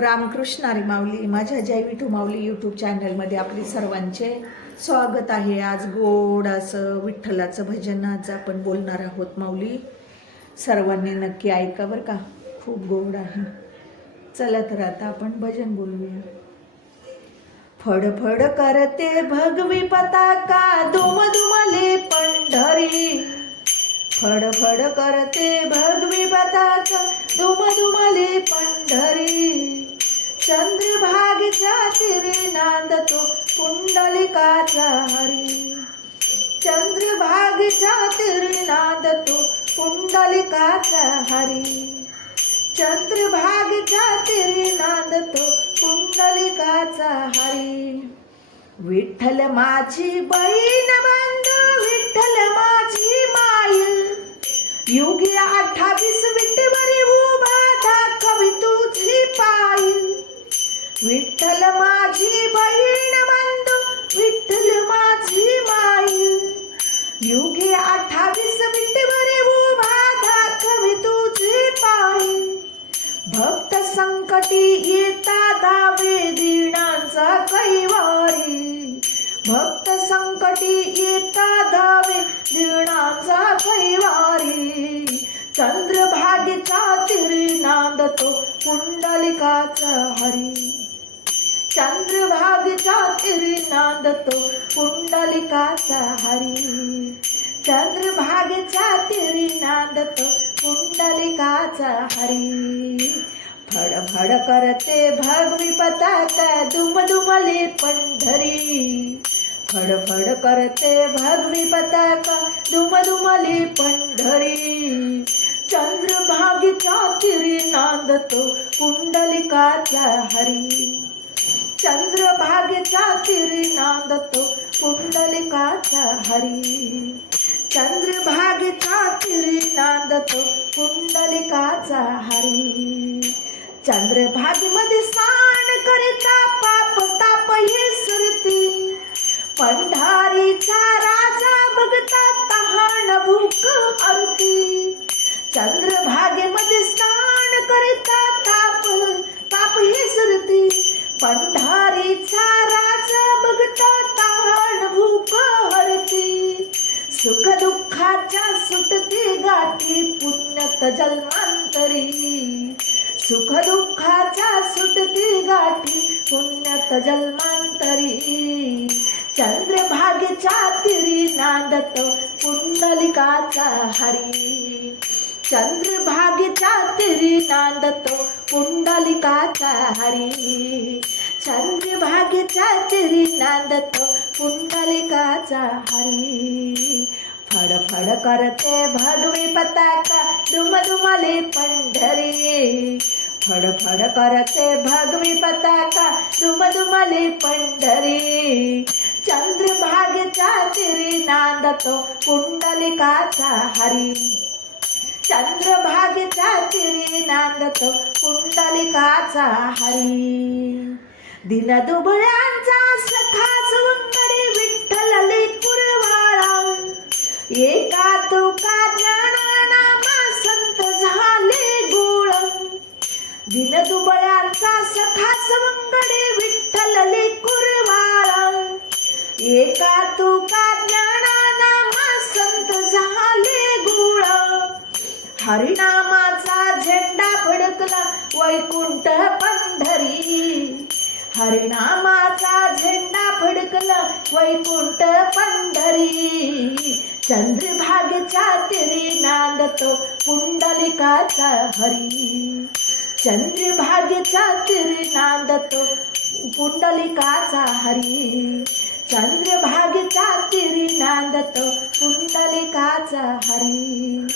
रामकृष्ण हरी माऊली माझ्या जय विठू माऊली यूट्यूब चॅनलमध्ये आपले सर्वांचे स्वागत आहे. आज गोड असं विठ्ठलाचं भजन आज आपण बोलणार आहोत माऊली. सर्वांनी नक्की ऐका बरं का खूप गोड आहे. चला तर आता आपण भजन बोलूया. फडफड करते भगवी पताका दुम दुमले पंढरी फडफड करते भगवी पताका दुम दुमले पंढरी. चंद्रभागेच्या नांदतो पुंडलिकाचा हरी. चंद्रभागेच्या तिरे नांदतो पुंडलिकाचा हरी. चंद्रभागेच्या तिरे नांदतो पुंडलिकाचा हरी. विठ्ठल माझी बहीण बंद विठ्ठल माझी माई. युगी अठ्ठावीस विठ्ठवरी विठ्ठल माझी बहीण बंधू विठ्ठल माझी माई. युगे अठ्ठावीस विठ्ठवरी उभा दाखवी तुझे पाय. भक्त संकटी येता दावे दिनांचा कैवारी. भक्त संकटी येता दावे दिनांचा कैवारी. चंद्रभागीचा तिरी नांदतो पुंडलिकाचा हरी. चंद्रभागेचा तिरी नांदतो पुंडलिकाचा हरी। चंद्रभागेचा तिरी नांदतो पुंडलिकाचा हरी फडफड करते भगवी पताका दुमदुमले पंढरी फडफड करते भगवी पताका दुमदुमले पंढरी। चंद्रभागेच्या तिरी नांदतो पुंडलिकाचा हरी। चंद्रभागेच्या तिरी नांदतो पुंडलिकाचा हरी. चंद्रभागेच्या तिरी नांदतो पुंडलिकाचा हरी. चंद्रभागेमध्ये स्नान करिता पाप ताप हे सुरती. पंढारीचा राजा बघता तहान भूक आरती. चंद्रभागेमध्ये स्नान करिता ताप ताप हे सुरती. पंधारीचा राजा बघता ताण भूक हरती सुख दुःखाच्या सुटते गाठी पुण्यत जन्मांतरी सुख दुःखाच्या सुटते गाठी पुण्यत जन्मांतरी चंद्रभागेच्या तिरी नांदत पुंडलिकाचा हरी. चंद्रभागेच्या तरी नांदतो पुंडलिकाचा हरी चंद्रभागेच्या तरी नांदतो पुंडलिकाचा हरी फड फड करते भगवी पताका दुमदुमले पंढरी. फड फड करते भगवी पताका दुम दुमले पंढरी. चंद्रभागेच्या तिरी नांदतो पुंडलिकाचा हरी चंद्रभागेचा तिरी नांदतो कुंडलिकाचा हरी. दिन दुबळ्यांचा सखा सुंदरी विठ्ठल कुरवाळा एका तुका ज्ञानानामा संत झाले गोळ. दिन दुबळ्यांचा सखा सवंगडे विठ्ठल कुरवाळा एका तुका ज्ञाना हरिनामाचा झेंडा फडकला वैकुंठ पंढरी. हरिनामाचा झेंडा फडकला वैकुंठ पंढरी. चंद्रभागेच्या तिरी नांदतो पुंडलिकाचा हरी. चंद्रभागेच्या तिरी नांदतो पुंडलिकाचा हरी. चंद्रभागेच्या तिरी नांदतो पुंडलिकाचा हरी.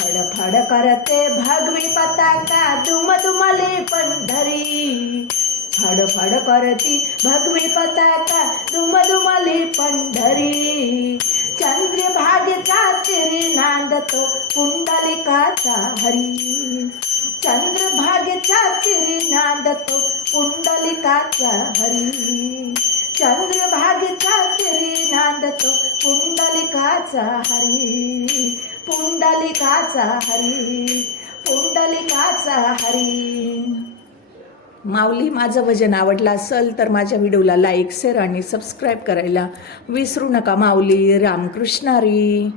फड फड करते भगवी पताका दुम दुमले पंढरी. फड फड करती भगवी पताका दुम दुमले पंढरी. चंद्रभागेचा तिरी नांदतो पुंडलिकाचा हरी. चंद्रभागेचा तिरी नांदतो पुंडलिकाचा हरी. चंद्रभागेचा तिरी नांदतो पुंडलिकाचा हरी. पुंडलिकाचा हरी पुंडलिकाचा हरी. माऊली माझं भजन आवडलं असेल तर माझ्या व्हिडिओला लाईक शेअर आणि सबस्क्राईब करायला विसरू नका माऊली. रामकृष्णारी